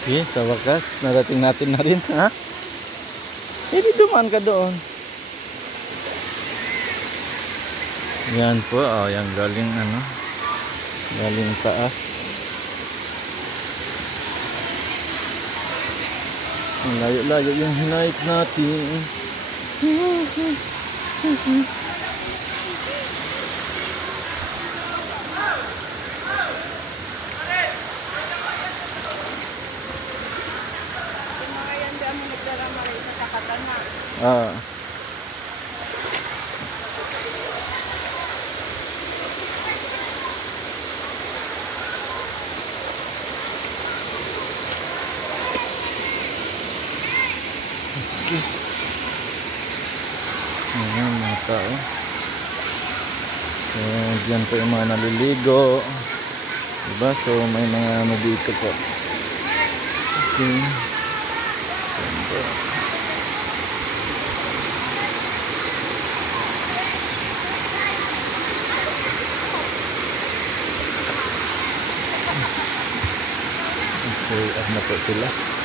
Okay, sa wakas, narating natin na rin, ha? Hindi dumaan ka doon. Yan po, oh, yan galing ano, galing taas. Ang layo-layo yung hinight natin. Ah. Okay. Ayan mga tao. So, dyan po yung mga naliligo. Diba? So, may mga ano dito po. Okay. So, ano po sila?